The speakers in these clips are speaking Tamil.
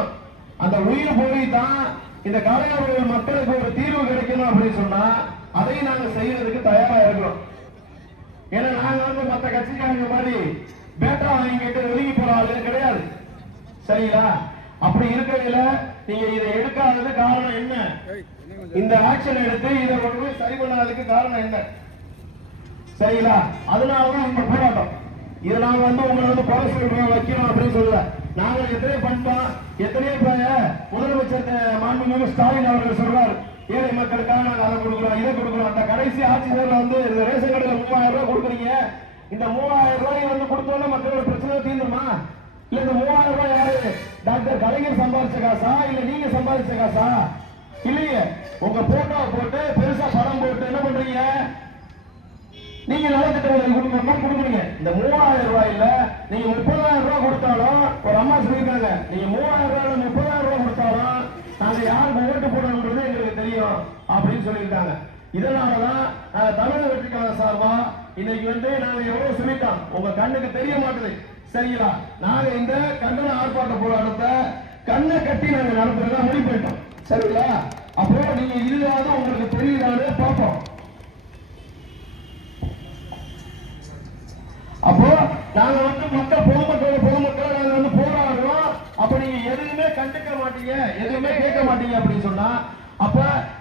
போகணும் அந்த உயிர் போய் தான் இந்த காளையார்கள் மக்களுக்கு ஒரு தீர்வு கிடைக்கணும் அப்படின்னு சொன்னா அதையும் நாங்க செய்யறதுக்கு தயாரா இருக்கிறோம். ஏன்னா நாங்க வந்து மத்த கட்சிக்காரங்க மாதிரி பேட்டா வாங்கிட்டு ஒதுங்கி போற ஆளு கிடையாது. சரிங்களா? அப்படி இருக்கையில நீங்க இதை எடுக்காதது காரணம் என்ன? இந்த ஆக்ஷன் எடுத்து இதை ஒன்று சரி பண்ணாததுக்கு காரணம் என்ன? சரிங்களா? அதனாலதான் இந்த போராட்டம். இதை நாங்க வந்து உங்களை வந்து குறை சொல்றோம் வைக்கிறோம் அப்படின்னு சொல்லல. நாங்கள் எத்தனையோ பண்ணிட்டோம் எத்தனையோ முதலமைச்சர் மாண்புமிகு ஸ்டாலின் அவர்கள் சொல்றார் ஏழை மக்களுக்காக நாங்கள் அதை கொடுக்குறோம் இதை கொடுக்குறோம். அந்த கடைசி ஆட்சி வந்து இந்த ரேஷன் கடையில் மூவாயிரம் ரூபாய் கொடுக்குறீங்க. இந்த மூவாயிரம் ரூபாய் வந்து கொடுத்தோன்னா மக்களோட பிரச்சனை தீர்ந்துருமா இல்ல இந்த மூவாயிரம் ரூபாய் யாரு? டாக்டர் கலைஞர் சம்பாதிச்ச காசா? இல்ல நீங்க சம்பாதிச்ச காசா? இல்லையே. உங்க போட்டோவை போட்டு பெருசா படம் போட்டு என்ன பண்றீங்க? நீங்க நலத்திட்ட உதவி கொடுக்கணுமா கொடுக்குறீங்க இந்த மூவாயிரம் ரூபாயில நீங்க முப்பதாயிரம் ரூபாய் கொடுத்தாலும் ஒரு அம்மா சொல்லியிருக்காங்க நீங்க மூவாயிரம் ரூபாய் முப்பதாயிரம் ரூபாய் கொடுத்தாலும் நாங்க யாருக்கு ஓட்டு போடணும்ன்றது எங்களுக்கு தெரியும் அப்படின்னு சொல்லியிருக்காங்க. இதனாலதான் தமிழக வெற்றிக்கான சார்பா இன்னைக்கு வந்து நாங்க எவ்வளவு சொல்லிட்டோம். உங்க கண்ணுக்கு தெரிய மாட்டுது சரிங்களா? நாங்க இந்த கண்டன ஆர்ப்பாட்ட போராட்டத்தை கண்ணை கட்டி நாங்க நடத்துறதா முடிவு பண்ணிட்டோம். சரிங்களா? அப்போ நீங்க இதுவாவது உங்களுக்கு தெரியுதான்னு பார்ப்போம். அப்போ நாங்க வந்து மக்கள் பொதுமக்கள் பொதுமக்கள் நாங்க வந்து போராடுறோம். அப்ப நீங்க எதுவுமே கண்டுக்க மாட்டீங்க. எதுவுமே கேட்க மாட்டீங்க அப்படின்னு சொன்னா அப்ப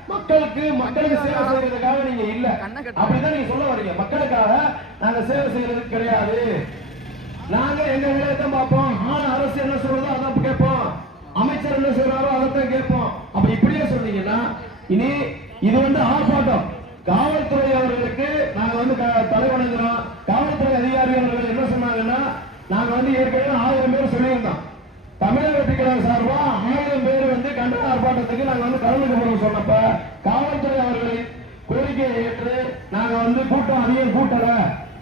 மக்களுக்கு மக்களுக்கு சேவை செய்யறதுக்காக நீங்க இல்ல. அப்படிதான் நீங்க சொல்ல வரீங்க. மக்களுக்காக நாங்க சேவை செய்யறது கிடையாது. நாங்க எங்க விளையத்தான் பார்ப்போம். ஆனா அரசு என்ன சொல்றதோ அதான் கேட்போம். அமைச்சர் என்ன சொல்றாரோ அதைத்தான் கேட்போம். அப்ப இப்படியே சொன்னீங்கன்னா இனி இது வந்து ஆர்ப்பாட்டம். காவல்துறை அவர்களுக்கு நாங்க வந்து க- தலைவணங்குறோம் காவல்துறை அதிகாரி அவர்கள் என்ன சொன்னாங்கன்னா நாங்க வந்து ஏற்கனவே ஆயிரம் பேர் சொல்லியிருந்தோம். தமிழக வெற்றிக்கழக சார்பா ஆயிரம் பேர் வந்து கண்டன ஆர்ப்பாட்டத்துக்கு நாங்க வந்து கலந்துக்க போறோம் சொன்னப்ப காவல்துறை அவர்களின் கோரிக்கையை ஏற்று நாங்க வந்து கூட்டம் அதிகம் கூட்டல.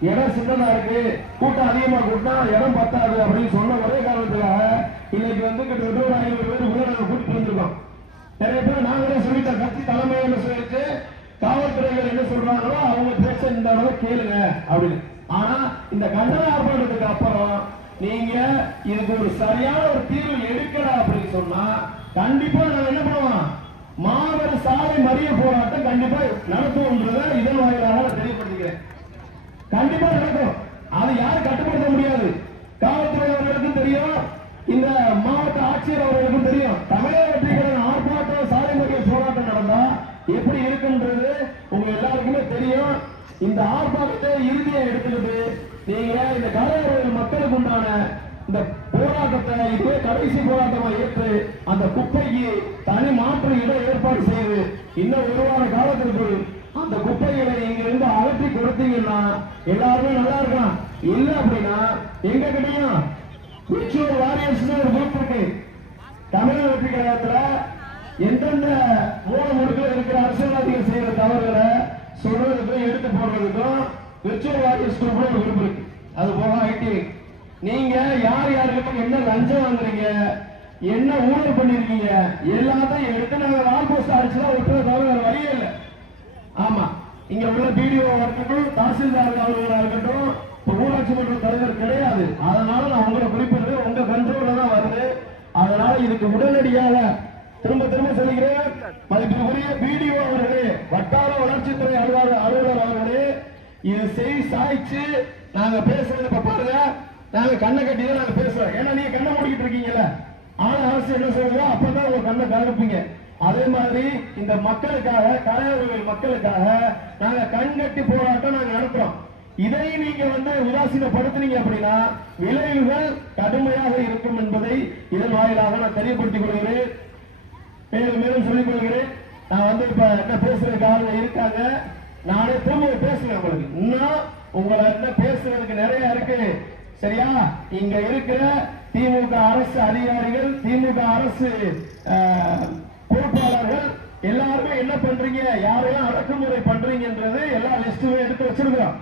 இடம் சின்னதா இருக்கு. கூட்டம் அதிகமா கூட்டினா இடம் பத்தாது அப்படின்னு சொன்ன ஒரே காரணத்துக்காக இன்னைக்கு வந்து கிட்டத்தட்ட ஒரு ஐநூறு பேர் உள்ள நாங்க கூட்டிட்டு வந்திருக்கோம். நிறைய பேர் நாங்களே சொல்லிட்டோம். கட்சி தலைமை சொல்லிட்டு காவல்துறைகள் என்ன சொல்றாங்களோ அவங்க பேச இந்த அளவு கேளுங்க அப்படின்னு. ஆனா இந்த கண்டன ஆர்ப்பாட்டத்துக்கு அப்புறம் நீங்க இதுக்கு ஒரு சரியான ஒரு தீர்வு எடுக்கல அப்படின்னு சொன்னா கண்டிப்பா நாங்க என்ன பண்ணுவோம்? மாபெரும் சாலை மறிய போராட்டம் கண்டிப்பா நடத்துவோம்ன்றத இதன் வாயிலாக நான் தெரியப்படுத்திக்கிறேன் கண்டிப்பா நடக்கும். அதை யாரும் கட்டுப்படுத்த முடியாது. காவல்துறை அவர்களுக்கும் தெரியும். இந்த மாவட்ட ஆட்சியர் அவர்களுக்கும் தெரியும். தமிழக வெற்றிகளின் ஆர்ப்பாட்டம் சாலை மறிய போராட்டம் நடந்தா எப்படி இருக்குன்றது உங்க எல்லாருக்குமே தெரியும். இந்த ஆர்ப்பாட்டத்தை இறுதியை எடுத்துக்கிட்டு நீங்க இந்த கலைஞர்கள் மக்களுக்கு உண்டான இந்த போராட்டத்தை இதுவே கடைசி போராட்டமா ஏற்று அந்த குப்பைக்கு தனி மாற்று இடம் ஏற்பாடு செய்து இன்னும் ஒரு வார காலத்திற்குள் அந்த குப்பைகளை இங்கிருந்து அகற்றி கொடுத்தீங்கன்னா எல்லாருமே நல்லா இருக்கலாம். இல்ல அப்படின்னா எங்க கிடையும் திருச்சூர் வாரியர்ஸ் ஒரு குரூப் இருக்கு. தமிழக வெற்றி கழகத்துல எந்தெந்த மூல முடுக்கில் இருக்கிற அரசியல்வாதிகள் செய்யற தவறுகளை சொல்றதுக்கும் எடுத்து போடுறதுக்கும் விர்ச்சுவல் வாரியர்ஸ் குரூப்ல ஒரு குரூப் இருக்கு. அது போக ஐடி நீங்க யார் யாருக்கு என்ன லஞ்சம் வாங்குறீங்க? என்ன ஊழல் பண்ணிருக்கீங்க? எல்லாத்தையும் எடுத்து நாங்க ஆல் போஸ்ட் அடிச்சுதான் விட்டுற தவிர வேற வழியே இல்லை. ஆமா. இங்க உள்ள பிடிஓ இருக்கட்டும் தாசில்தார் அவர்களா இருக்கட்டும் ஊராட்சி மன்ற தலைவர் கிடையாது. அதனால நான் உங்களை குறிப்பிடுறது உங்க கண்ட்ரோல்ல தான் வருது. அதனால இதுக்கு உடனடியாக திரும்ப திரும்ப சொல்கிறேன் மதிப்பிற்குரிய பிடிஓ அவர்களே வட்டார வளர்ச்சித்துறை அலுவலர் அலுவலர் அவர்களே இது செய் சாய்ச்சு நாங்க பேசுறது இப்ப பாருங்க. நாங்க கண்ணை கட்டி தான் நாங்க பேசுறோம். ஏன்னா நீங்க கண்ணை மூடிக்கிட்டு இருக்கீங்கல்ல. ஆனா அரசு என்ன சொல்றதோ அப்பதான் உங்க கண்ணை கலப்பீங்க அதே மாதிரி இந்த மக்களுக்காக கலைஞர்கள் மக்களுக்காக நாங்க கண்கட்டி போராட்டம் நாங்க நடத்துறோம். இதை நீங்க வந்து உதாசீனப்படுத்தினீங்க அப்படின்னா விளைவுகள் கடுமையாக இருக்கும் என்பதை இதன் வாயிலாக நான் தெரியப்படுத்திக் கொள்கிறேன். மேலும் மேலும் சொல்லிக் கொள்கிறேன் நான் வந்து இப்ப என்ன பேசுறதுக்கு ஆளுங்க இருக்காங்க. நானே திரும்ப பேசுறேன் உங்களுக்கு. இன்னும் உங்களை என்ன பேசுறதுக்கு நிறைய இருக்கு. சரியா? இங்க இருக்கிற திமுக அரசு அதிகாரிகள் திமுக அரசு பொறுப்பாளர்கள் எல்லாருமே என்ன பண்றீங்க? யாரெல்லாம் அடக்குமுறை பண்றீங்கன்றது எல்லா லிஸ்டுமே எடுத்து வச்சிருக்கிறோம்.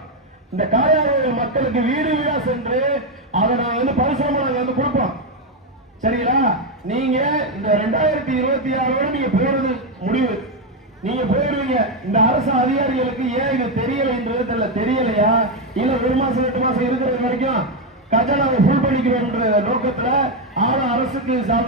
இந்த காயாரோட மக்களுக்கு வீடு வீடா சென்று அதை நான் வந்து பரிசோதனை சரிங்களா? நீங்க இந்த ரெண்டாயிரத்தி இருபத்தி ஆறோட நீங்க போறது முடிவு. நீங்க போயிடுவீங்க. இந்த அரசு அதிகாரிகளுக்கு ஏன் இது தெரியலைன்றது தெரியல தெரியலையா? இல்ல ஒரு மாசம் ரெண்டு மாசம் இருக்கிறது வரைக்கும் கஜனாவை ஃபுல் பண்ணிக்கிறோன்ற நோக்கத்துல ஆளும் அரசுக்கு சாப்பிட